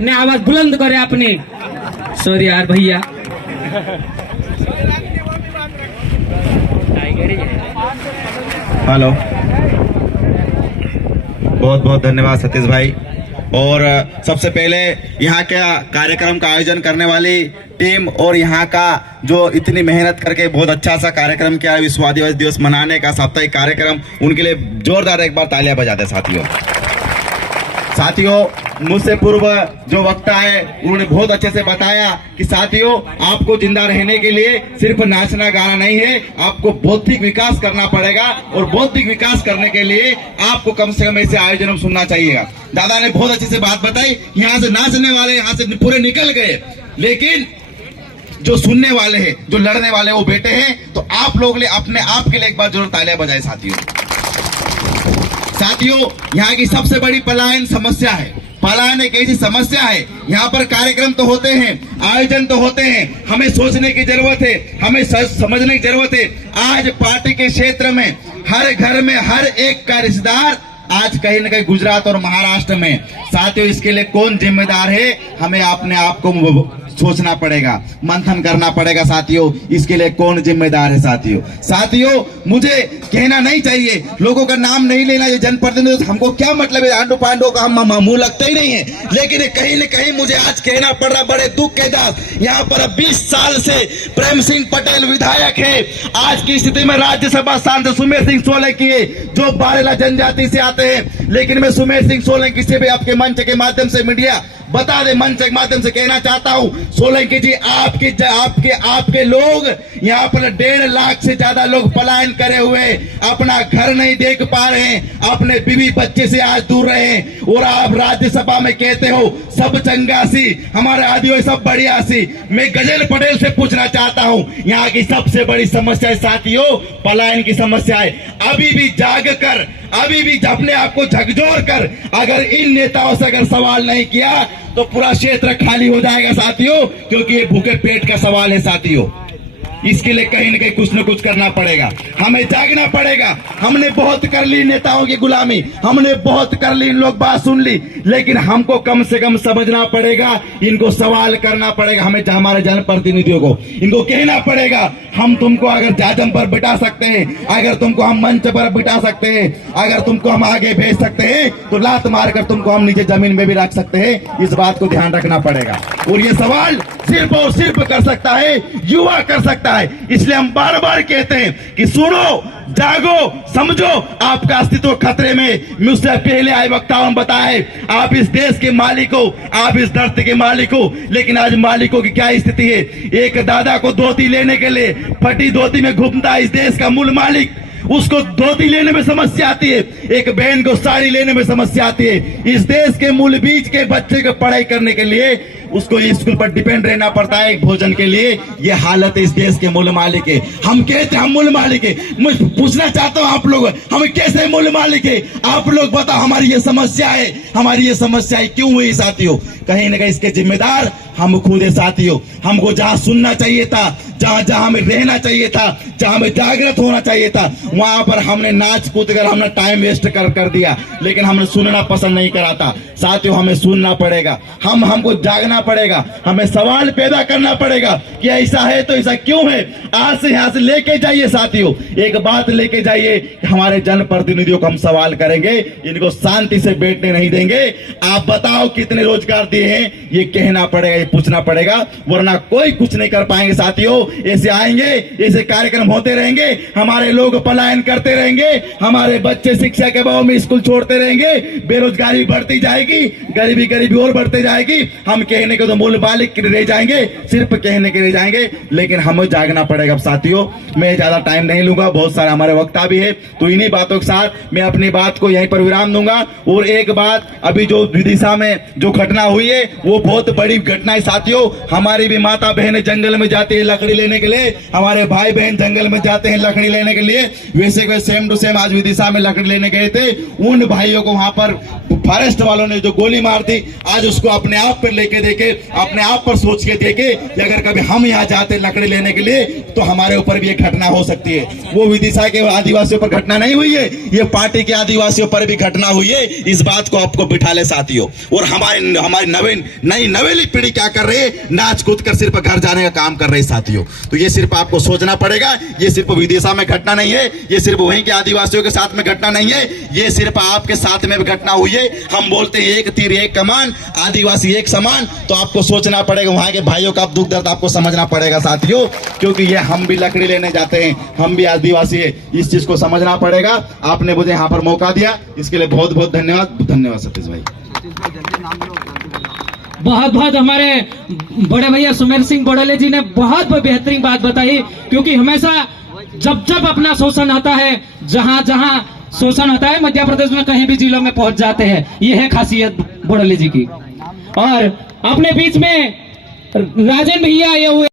ने आवाज बुलंद करे अपनी। सॉरी यार भैया। हेलो, बहुत बहुत धन्यवाद सतीश भाई। और सबसे पहले यहाँ का कार्यक्रम का आयोजन करने वाली टीम और यहाँ का जो इतनी मेहनत करके बहुत अच्छा सा कार्यक्रम किया विश्व आदिवासी दिवस मनाने का साप्ताहिक कार्यक्रम, उनके लिए जोरदार एक बार तालियां बजाते साथियों। मुझसे पूर्व जो वक्ता है उन्होंने बहुत अच्छे से बताया कि साथियों, आपको जिंदा रहने के लिए सिर्फ नाचना गाना नहीं है, आपको बौद्धिक विकास करना पड़ेगा। और बौद्धिक विकास करने के लिए आपको कम से कम ऐसे आयोजन सुनना चाहिएगा। दादा ने बहुत अच्छे से बात बताई। यहाँ से नाचने वाले यहाँ से पूरे निकल गए, लेकिन जो सुनने वाले हैं, जो लड़ने वाले वो बेटे हैं। तो आप लोग अपने आप के लिए एक बार जरूर तालियां बजाए साथियों। यहाँ की सबसे बड़ी पलायन समस्या है। पलायन एक ऐसी समस्या है, यहाँ पर कार्यक्रम तो होते हैं, आयोजन तो होते हैं, हमें सोचने की जरूरत है, हमें समझने की जरूरत है। आज पार्टी के क्षेत्र में हर घर में हर एक का रिश्तेदार आज कहीं न कहीं गुजरात और महाराष्ट्र में। साथियों, इसके लिए कौन जिम्मेदार है, हमें अपने आप को सोचना पड़ेगा, मंथन करना पड़ेगा साथियों। इसके लिए कौन जिम्मेदार है साथियों, मुझे कहना नहीं चाहिए, लोगों का नाम नहीं लेना, ये जनप्रतिनिधि हमको क्या मतलब है, आंडू पांडू का हम मुंह लगता ही नहीं है। लेकिन कहीं न कहीं मुझे आज कहना पड़ रहा, बड़े दुख के साथ। यहाँ पर 20 साल से प्रेम सिंह पटेल विधायक है। आज की स्थिति में राज्यसभा सांसद सुमेर सिंह सोलंकी है, जो बारेला जनजाति से आते हैं। लेकिन मैं सुमेर सिंह सोलंकी से भी आपके मंच के माध्यम से, मीडिया बता दे मंच के माध्यम से कहना चाहता हूं, सोलंकी जी, आपके लोग यहाँ पर 1.5 लाख से ज्यादा लोग पलायन करे हुए, अपना घर नहीं देख पा रहे हैं, अपने बीवी बच्चे से आज दूर रहे हैं। और आप राज्यसभा में कहते हो सब चंगासी, हमारे आदिवासी सब बढ़ियासी। मैं गजेल पटेल से पूछना चाहता हूं, यहाँ की सबसे बड़ी समस्या है साथियों, पलायन की समस्या है। अभी भी जाग कर, अभी भी अपने आप को झकझोर कर अगर इन नेताओं से अगर सवाल नहीं किया तो पूरा क्षेत्र खाली हो जाएगा साथियों, क्योंकि ये भूखे पेट का सवाल है साथियों। इसके लिए कहीं न कहीं कुछ न कुछ करना पड़ेगा, हमें जागना पड़ेगा। हमने बहुत कर ली नेताओं की गुलामी, हमने बहुत कर ली, इन लोग बात सुन ली, लेकिन हमको कम से कम समझना पड़ेगा, इनको सवाल करना पड़ेगा। हमें हमारे जनप्रतिनिधियों को इनको कहना पड़ेगा, हम तुमको अगर जाजम पर बिठा सकते हैं, अगर तुमको हम मंच पर बिठा सकते हैं, अगर तुमको हम आगे भेज सकते हैं, तो लात मारकर तुमको हम नीचे जमीन में भी रख सकते हैं। इस बात को ध्यान रखना पड़ेगा। और ये सवाल सिर्फ और सिर्फ कर सकता है युवा, कर सकता है। इसलिए हम बार बार कहते हैं कि सुनो, जागो, समझो, आपका अस्तित्व खतरे में। मुझसे पहले आए वक्ताओं ने बताया, आप इस देश के मालिक हो, आप इस धरती के मालिक हो, लेकिन आज मालिकों की क्या स्थिति है। एक दादा को धोती लेने के लिए फटी धोती में घूमता है इस देश का मूल मालिक, उसको धोती लेने में समस्या आती है। एक बहन को साड़ी लेने में समस्या आती है। इस देश के मूल बीज के बच्चे को पढ़ाई करने के लिए उसको स्कूल पर डिपेंड रहना पड़ता है भोजन के लिए। ये हालत है इस देश के मूल मालिक है। हम कहते हैं हम मूल मालिक है। मैं पूछना चाहता हूँ आप लोग, हम कैसे मूल मालिक है? आप लोग बताओ, हमारी ये समस्या है, हमारी ये समस्या है क्यों हुई साथियों? कहीं ना कहीं इसके जिम्मेदार हम खुद है साथियों। हमको जहाँ सुनना चाहिए था, जहाँ हमें रहना चाहिए था, जहाँ हमें जागृत होना चाहिए था, वहां पर हमने नाच कूद कर हमने टाइम वेस्ट कर दिया, लेकिन हमने सुनना पसंद नहीं करा था। साथियों, हमें सुनना पड़ेगा, हमको जागना पड़ेगा, हमें सवाल पैदा करना पड़ेगा कि ऐसा है तो ऐसा क्यों है। आज से यहाँ से लेके जाइए साथियों, एक बात लेके जाइए, हमारे जनप्रतिनिधियों को हम सवाल करेंगे, इनको शांति से बैठने नहीं देंगे। आप बताओ कितने रोजगार दिए हैं, ये कहना पड़ेगा, ये पूछना पड़ेगा, वरना कोई कुछ नहीं कर पाएंगे साथियों। ऐसे आएंगे, ऐसे कार्यक्रम होते रहेंगे, हमारे लोग पलायन करते रहेंगे, हमारे बच्चे शिक्षा के अभाव में स्कूल छोड़ते रहेंगे, बेरोजगारी बढ़ती जाएगी, गरीबी और बढ़ती जाएगी। हम कहने के तो मूल मालिक रह जाएंगे, सिर्फ कहने के रह जाएंगे, लेकिन हमें जागना पड़ेगा साथियों। मैं ज्यादा टाइम नहीं लूंगा, बहुत सारे हमारे वक्ता भी है, तो इन्हीं बातों के साथ मैं अपनी बात को यहीं पर विराम दूंगा। और एक बात, अभी जो विदिशा में जो घटना हुई है वो बहुत बड़ी घटना है साथियों। हमारी भी माता बहनें जंगल में जाती है लकड़ी लेने के लिए, हमारे भाई बहन जंगल में जाते हैं लकड़ी लेने के लिए, वैसे सेम टू सेम आज विदिशा में लकड़ी लेने गए थे। उन भाइयों को वहां पर फॉरेस्ट वालों ने जो गोली मार दी, आज उसको अपने आप पर लेके देखे, अपने आप पर सोच के देखे कि अगर कभी हम यहाँ जाते लकड़ी लेने के लिए तो हमारे ऊपर भी एक घटना हो सकती है। वो विदिशा के आदिवासियों पर घटना नहीं हुई है, ये पार्टी के आदिवासियों पर भी घटना हुई है। इस बात को आपको बिठा ले साथियों। और हमारी नवेली पीढ़ी क्या कर रही है, नाच कूद कर सिर्फ घर जाने का काम कर रही है साथियों। तो ये सिर्फ आपको सोचना पड़ेगा, ये सिर्फ विदिशा में घटना नहीं है, ये सिर्फ वहीं के आदिवासियों के साथ में घटना नहीं है, ये सिर्फ आपके साथ में भी घटना हुई है। हम बोलते हैं एक तीर एक कमान, आदिवासी एक समान। तो आपको सोचना पड़ेगा, वहां के भाइयों का दुख दर्द आपको समझना पड़ेगा साथियों, क्योंकि ये हम भी लकड़ी लेने जाते हैं, हम भी आदिवासी है, इस चीज को समझना पड़ेगा। आपने मुझे यहाँ पर मौका दिया, इसके लिए बहुत बहुत धन्यवाद। धन्यवाद सतीश भाई। बहुत बहुत हमारे बड़े भैया सुमेर सिंह बड़ोले जी ने बहुत बेहतरीन बात बताई, क्योंकि हमेशा जब जब अपना शोषण आता है, जहां जहां शोषण होता है, मध्य प्रदेश में कहीं भी जिलों में पहुंच जाते हैं। ये है खासियत बड़ोले जी की। और अपने बीच में राजन भैया ये हुए।